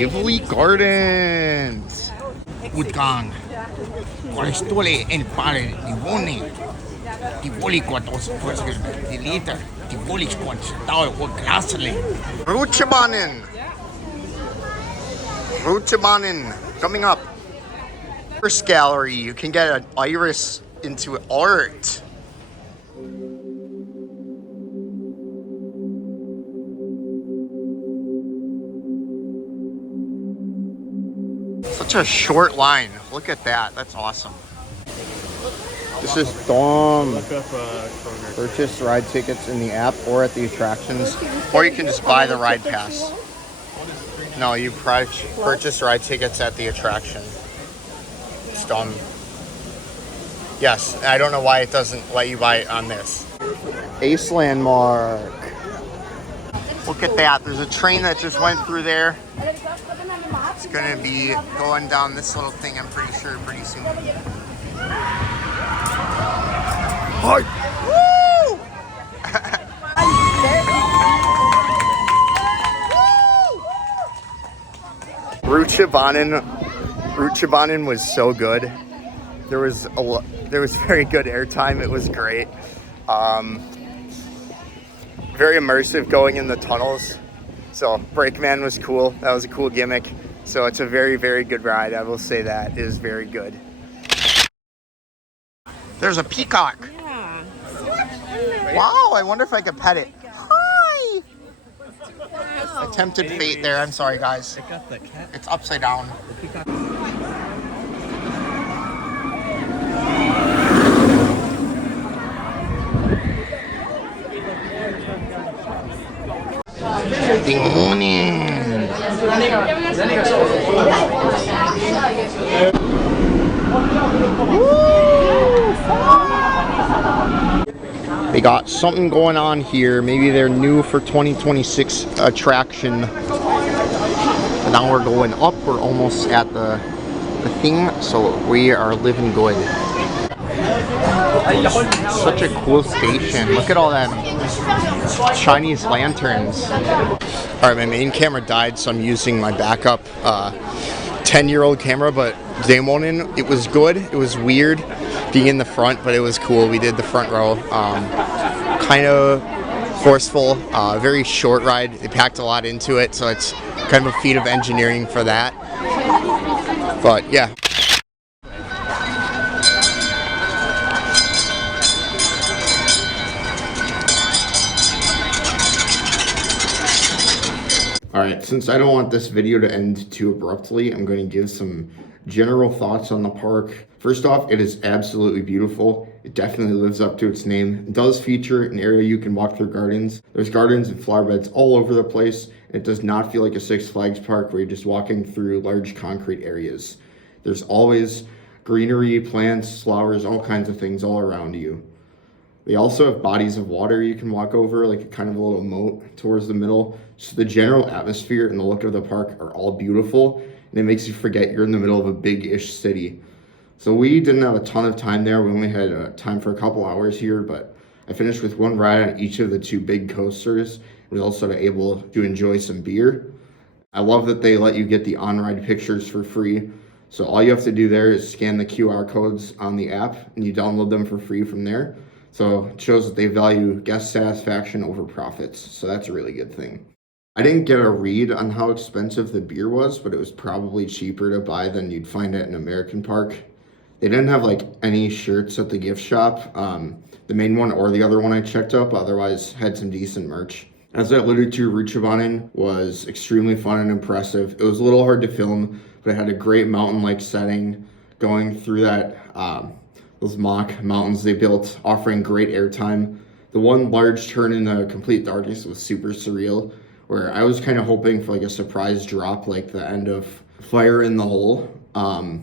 Tivoli Gardens. Utgang. Corestole el pare Tivoli. Tivoli quatos the later. Tivoli squats. Tao or Grassle. Rutschabanen coming up. First gallery, you can get an iris into art. Such a short line. Look at that. That's awesome. This is dumb. Purchase ride tickets in the app or at the attractions, or you can just buy the ride pass. No, you purchase ride tickets at the attraction. It's dumb. Yes, I don't know why it doesn't let you buy it on this. Ace Landmark. Look at that. There's a train that just went through there. It's going to be going down this little thing, I'm pretty sure, pretty soon. Hi! Woo! Rutschabanen was so good. There was very good airtime. It was great. Very immersive going in the tunnels. So Brakeman was cool. That was a cool gimmick. So it's a very, very good ride. I will say that. It is very good. There's a peacock. Yeah. Wow, I wonder if I could pet it. Hi! I tempted fate there. I'm sorry, guys. It's upside down. Good morning. They got something going on here. Maybe they're new for 2026 attraction. And now we're going up. We're almost at the thing, so we are living good. Such a cool station. Look at all them Chinese lanterns. Alright, my main camera died, so I'm using my backup 10-year-old camera, but Demonin, it was good. It was weird being in the front, but it was cool. We did the front row. Kind of forceful, very short ride. They packed a lot into it, so it's kind of a feat of engineering for that. But yeah. Alright, since I don't want this video to end too abruptly, I'm going to give some general thoughts on the park. First off, it is absolutely beautiful. It definitely lives up to its name. It does feature an area you can walk through gardens. There's gardens and flower beds all over the place. It does not feel like a Six Flags park where you're just walking through large concrete areas. There's always greenery, plants, flowers, all kinds of things all around you. They also have bodies of water you can walk over, like a kind of a little moat towards the middle. So the general atmosphere and the look of the park are all beautiful, and it makes you forget you're in the middle of a big-ish city. So we didn't have a ton of time there. We only had time for a couple hours here, but I finished with one ride on each of the two big coasters. I was also able to enjoy some beer. I love that they let you get the on-ride pictures for free. So all you have to do there is scan the QR codes on the app, and you download them for free from there. So it shows that they value guest satisfaction over profits. So that's a really good thing. I didn't get a read on how expensive the beer was, but it was probably cheaper to buy than you'd find at an American park. They didn't have like any shirts at the gift shop, the main one or the other one I checked up, otherwise had some decent merch. As I alluded to, Rutschabanen was extremely fun and impressive. It was a little hard to film, but it had a great mountain-like setting going through that those mock mountains they built, offering great airtime. The one large turn in the complete darkness was super surreal, where I was kind of hoping for like a surprise drop like the end of Fire in the Hole,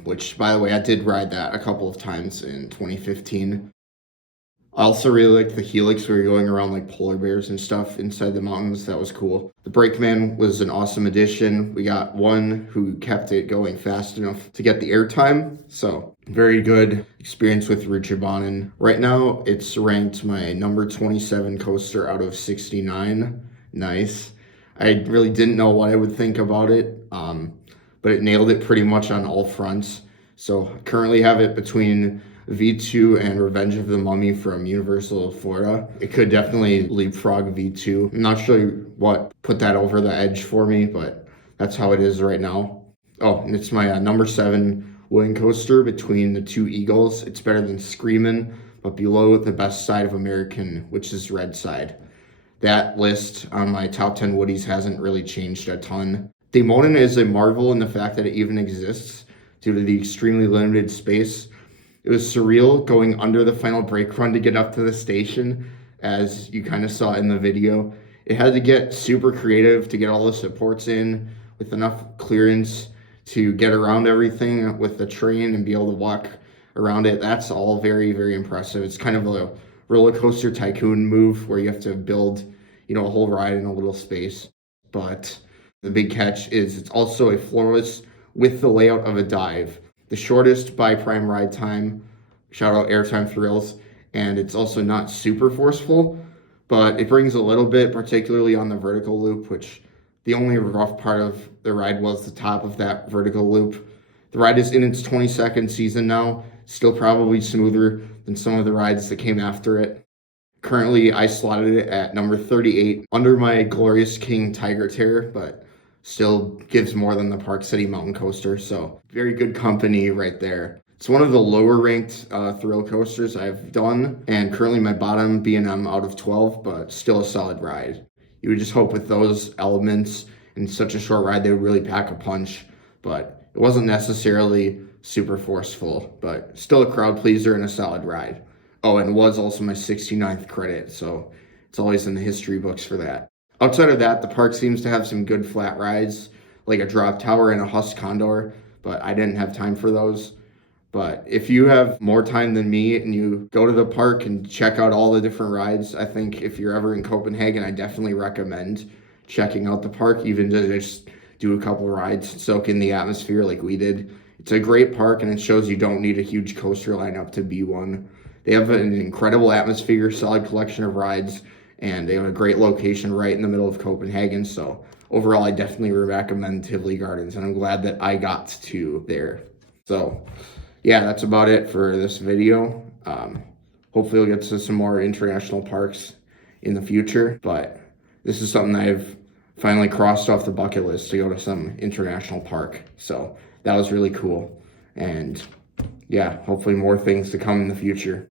which, by the way, I did ride that a couple of times in 2015. I also really liked the helix where you're going around like polar bears and stuff inside the mountains. That was cool. The Brakeman was an awesome addition. We got one who kept it going fast enough to get the airtime. So very good experience with Rutschabanen. Right now, it's ranked my number 27 coaster out of 69. Nice. I really didn't know what I would think about it. but it nailed it pretty much on all fronts. So currently have it between V2 and Revenge of the Mummy from Universal Florida. It could definitely leapfrog V2. I'm not sure what put that over the edge for me, but that's how it is right now. Oh, and it's my number 7 wooden coaster between the two Eagles. It's better than Screamin', but below the best side of American, which is Red Side. That list on my top 10 Woodies hasn't really changed a ton. Daemonin is a marvel in the fact that it even exists due to the extremely limited space. It was surreal going under the final brake run to get up to the station, as you kind of saw in the video. It had to get super creative to get all the supports in with enough clearance to get around everything with the train and be able to walk around it. That's all very, very impressive. It's kind of a roller coaster tycoon move where you have to build, a whole ride in a little space. But the big catch is it's also a floorless with the layout of a dive. The shortest by prime ride time, shout out Airtime Thrills, and it's also not super forceful, but it brings a little bit, particularly on the vertical loop, which the only rough part of the ride was the top of that vertical loop. The ride is in its 22nd season now, still probably smoother than some of the rides that came after it. Currently, I slotted it at number 38 under my Glorious King Tiger Terror, but still gives more than the Park City Mountain Coaster, so very good company right there. It's one of the lower ranked thrill coasters I've done, and currently my bottom B&M out of 12, but still a solid ride. You would just hope with those elements in such a short ride they would really pack a punch, but it wasn't necessarily super forceful, but still a crowd pleaser and a solid ride. Oh, and it was also my 69th credit, so it's always in the history books for that. Outside of that, the park seems to have some good flat rides, like a drop tower and a Husk Condor, but I didn't have time for those. But if you have more time than me and you go to the park and check out all the different rides, I think if you're ever in Copenhagen, I definitely recommend checking out the park, even to just do a couple rides, soak in the atmosphere like we did. It's a great park, and it shows you don't need a huge coaster lineup to be one. They have an incredible atmosphere, solid collection of rides, and they have a great location right in the middle of Copenhagen. So overall, I definitely recommend Tivoli Gardens, and I'm glad that I got to there. So yeah, that's about it for this video. Hopefully we'll get to some more international parks in the future, but this is something I've finally crossed off the bucket list to go to some international park. So that was really cool. And yeah, hopefully more things to come in the future.